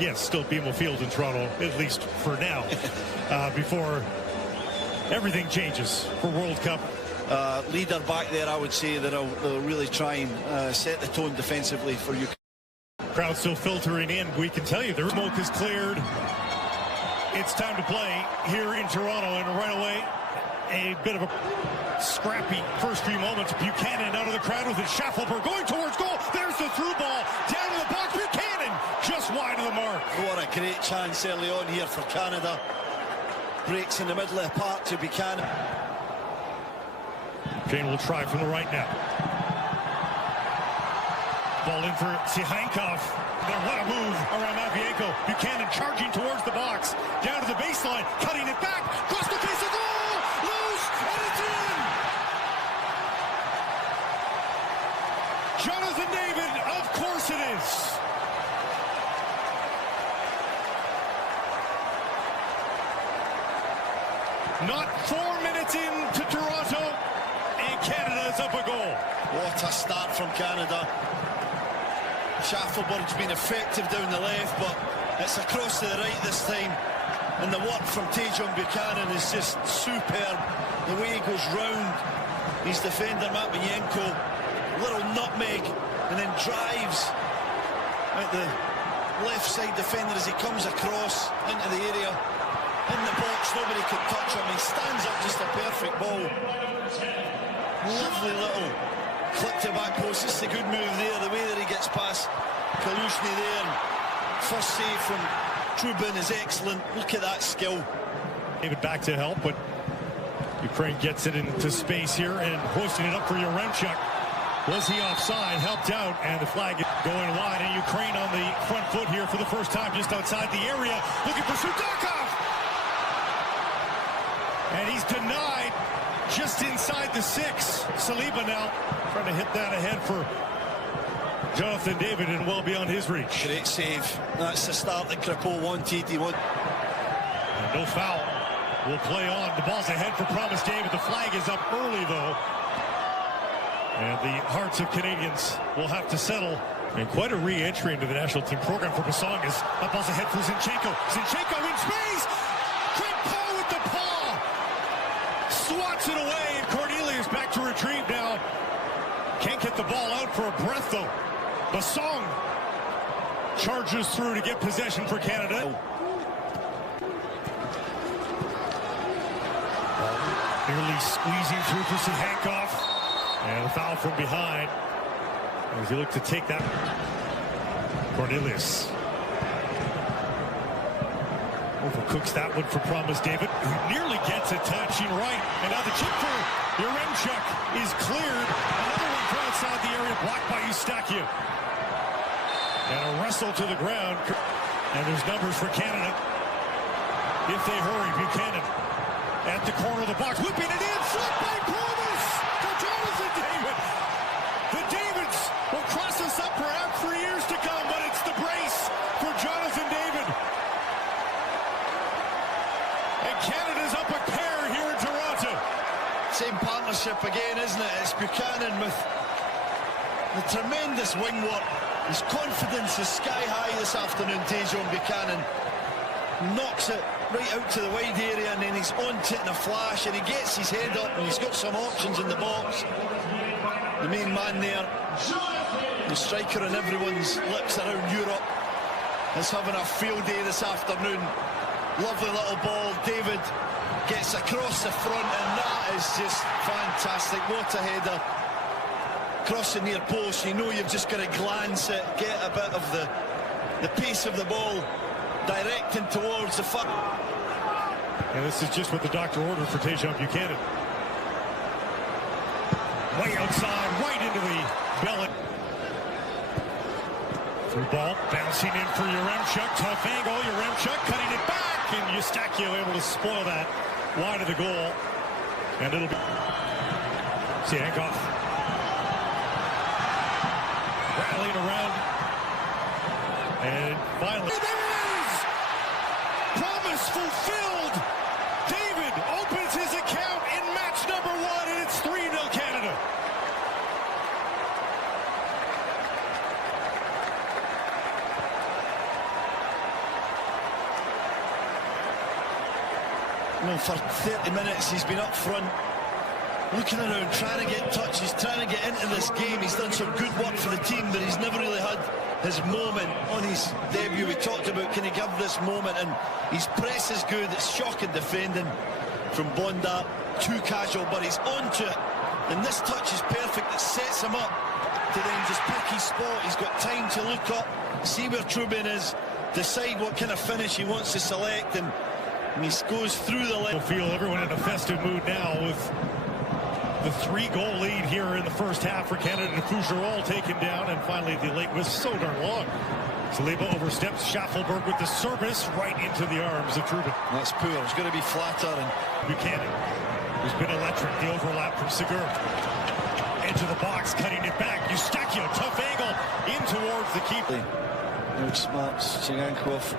Yes, still BMO Field in Toronto, at least for now, before everything changes for World Cup. Leader back there, I would say that they'll really try and set the tone defensively for you. Crowd still filtering in. We can tell you the smoke is cleared. It's time to play here in Toronto, and right away, a bit of a scrappy first few moments. Buchanan out of the crowd with his Schaffelberg going towards goal. There's the through ball down to the box. Buchanan just wide of the mark. What a great chance early on here for Canada. Breaks in the middle of the park to Buchanan. Jane will try from the right now. Ball in for Sihankov. Then what a move around Matvienko. Buchanan charging towards the box. Down to the baseline, cutting it back. Cross the face of goal. Loose, and it's in. Jonathan David, of course it is. Not 4 minutes into Toronto, and Canada is up a goal. What a start from Canada. Schaffelberg's been effective down the left, but it's across to the right this time. And the work from Tajon Buchanan is just superb. The way he goes round his defender, Matvienko, little nutmeg, and then drives at the left side defender as he comes across into the area. In the box, nobody could touch him. He stands up, just a perfect ball. Lovely little click to back post. It's a good move there, the way that he gets past Kalushny there. First save from Trubin is excellent. Look at that skill. David back to help, but Ukraine gets it into space here and hoisting it up for Yaremchuk. Was he offside? Helped out, and the flag is going wide. And Ukraine on the front foot here for the first time, just outside the area, looking for Sudakov. And he's denied just inside the 6. Saliba now trying to hit that ahead for Jonathan David and well beyond his reach. Great save. That's the start that Kripo wanted. And no foul. Will play on. The ball's ahead for Promise David. The flag is up early, though. And the hearts of Canadians will have to settle. And quite a re-entry into the national team program for Basongas. That ball's ahead for Zinchenko. Zinchenko in space! Kripo with the paw! Swats it away, and Cornelius back to retrieve now. Can't get the ball out for a breath, though. Basong charges through to get possession for Canada. Nearly squeezing through for Sihankov. And a foul from behind as he looked to take that. Cornelius overcooks that one for Promise David, who nearly gets it touching right. And now the chip for Yaremchuk is cleared. Another one from outside the area, blocked by Eustaquio. And a wrestle to the ground. And there's numbers for Canada if they hurry. Buchanan at the corner of the box, whipping it in, flipped by Promise to Jonathan David. The Davids will cross us up perhaps for years to come, but it's the brace for Jonathan David. And Canada's up a pair here in Toronto. Same partnership again, isn't it? It's Buchanan with the tremendous wing work. His confidence is sky high this afternoon. Tajon Buchanan knocks it right out to the wide area, and then he's onto it in a flash, and he gets his head up, and he's got some options in the box. The main man there, the striker on everyone's lips around Europe, is having a field day this afternoon. Lovely little ball. David gets across the front, and that is just fantastic. What a header. Cross the near post. You know you've just got to glance it, get a bit of the pace of the ball, directing towards the front. And this is just what the doctor ordered for Tajon Buchanan. Way outside, right into the belly. Through ball, bouncing in for Yaremchuk. Tough angle, Yaremchuk cutting it back, and Eustaquio able to spoil that wide of the goal. And it'll be Sihankov rallying around. And finally, there it is! Promise fulfilled! David opens his account in match number 1, and it's 3-0 Canada. You know, for 30 minutes he's been up front, looking around, trying to get touches, trying to get into this game. He's done some good work for the team, but he's never really had his moment on his debut. We talked about, can he give this moment, and his press is good. It's shocking defending from Bonda, too casual, but he's onto it, and this touch is perfect. It sets him up to then just pick his spot. He's got time to look up, see where Trubin is, decide what kind of finish he wants to select, and he goes through the leg. Feel everyone in a festive mood now with the 3-goal lead here in the first half for Canada. Fougerolles taken down, and finally the late was so darn long. Saliba oversteps Schaffelberg with the service right into the arms of Trubin. That's poor. It's going to be flatter. And Buchanan, who's been electric. The overlap from Segur. Edge of the box, cutting it back. Eustachio, tough angle in towards the keeper. Outsmarts Tsigankov.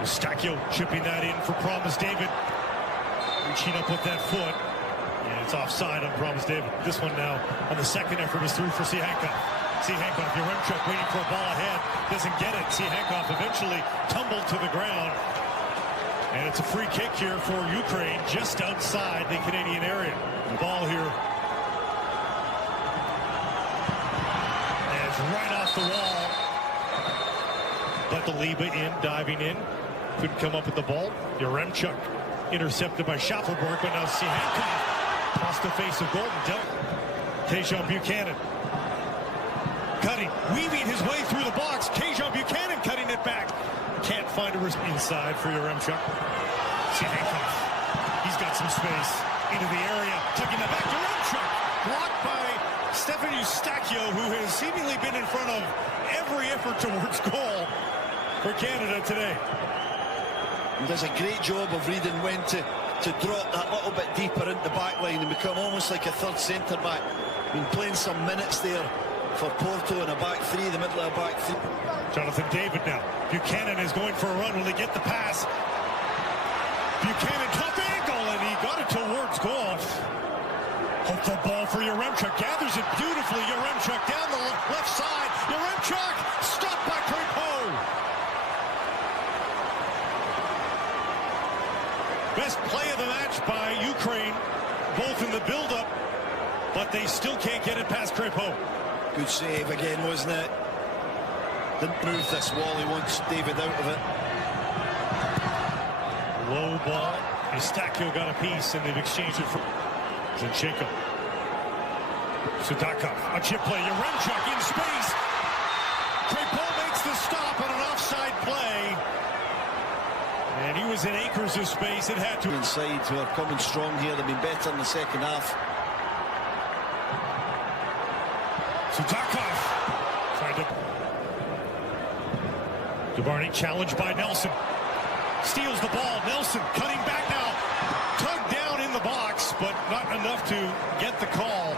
Eustachio chipping that in for Promise David. Reaching up with that foot. And it's offside on Promise David. This one now on the second effort is through for Tsigankov. Tsigankov, Yaremchuk waiting for a ball ahead. Doesn't get it. Tsigankov eventually tumbled to the ground. And it's a free kick here for Ukraine just outside the Canadian area. The ball here is right off the wall. But the Liba in, diving in. Couldn't come up with the ball. Yaremchuk intercepted by Schaffelberg, but now Tsigankov across the face of Golden dealt. Tajon Buchanan cutting, weaving his way through the box. Tajon Buchanan cutting it back. Can't find a risk inside for Yaremchuk. Tsigankov, he's got some space into the area, tucking it back. Yaremchuk blocked by Stefan Eustachio, who has seemingly been in front of every effort towards goal for Canada today. He does a great job of reading when to drop that little bit deeper into the back line and become almost like a third centre back. Been playing some minutes there for Porto in a back three, the middle of a back three. Jonathan David now. Buchanan is going for a run. Will he get the pass? Buchanan, tough angle, and he got it towards goal. Hopeful ball for Yaremchuk. Gathers it beautifully. Yaremchuk down the left side. Yaremchuk stopped by Crépeau. Best play of the match by Ukraine, both in the build-up, but they still can't get it past Crépeau. Good save again, wasn't it? Didn't move this wall. He wants David out of it. Low ball. Eustachio got a piece, and they've exchanged it for Zinchenko. Sudakov, a chip play. Yaremchuk in space. Crépeau makes the stop on an offside play. And he was in acres of space. It had to. Inside, who are coming strong here. They've been better in the second half. Sudakov tried to. DeBarney challenged by Nelson. Steals the ball. Nelson cutting back now. Tugged down in the box, but not enough to get the call.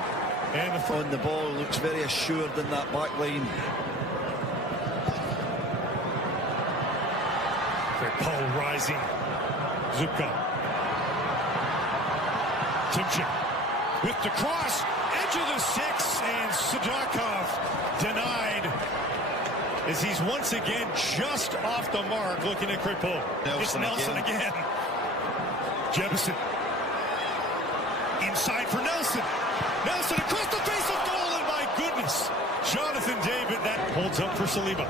And on the ball, looks very assured in that back line. Crépeau rising. Zubka. Timchik with the cross. Edge of the six, and Sudakov denied as he's once again just off the mark. Looking at Crépeau. It's Nelson again. Jefferson inside for Nelson. Nelson across the face of goal, and my goodness, Jonathan David, that holds up for Saliba.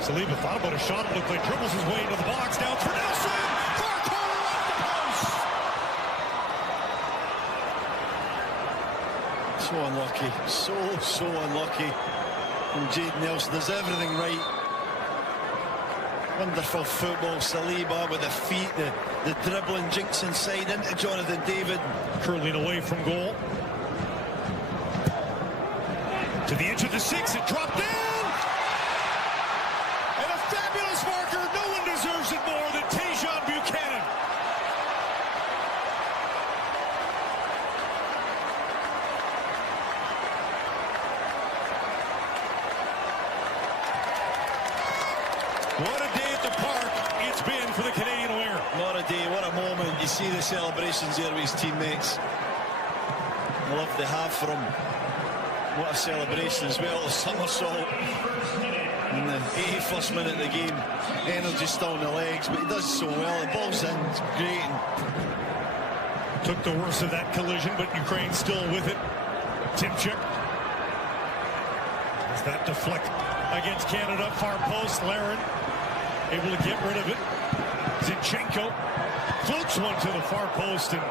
Saliba thought about a shot. It looked like dribbles his way into the box. Now it's for Nelson. Far corner off the post. So unlucky. So unlucky. And Jade Nelson does everything right. Wonderful football. Saliba with the feet, the dribbling, jinks inside into Jonathan David. Curling away from goal. To the edge of the six, it dropped down! And a fabulous marker. No one deserves it more than Tajon Buchanan. What a day at the park it's been for the Canadian winger. What a day, what a moment. You see the celebrations there with his teammates. The love they have for him. What a celebration as well, a somersault. in the 81st minute of the game. Energy still in the legs, but he does so well. The ball's in, it's great. Took the worst of that collision, but Ukraine still with it. Timchuk. Does that deflect against Canada? Far post, Larin able to get rid of it. Zinchenko floats one to the far post and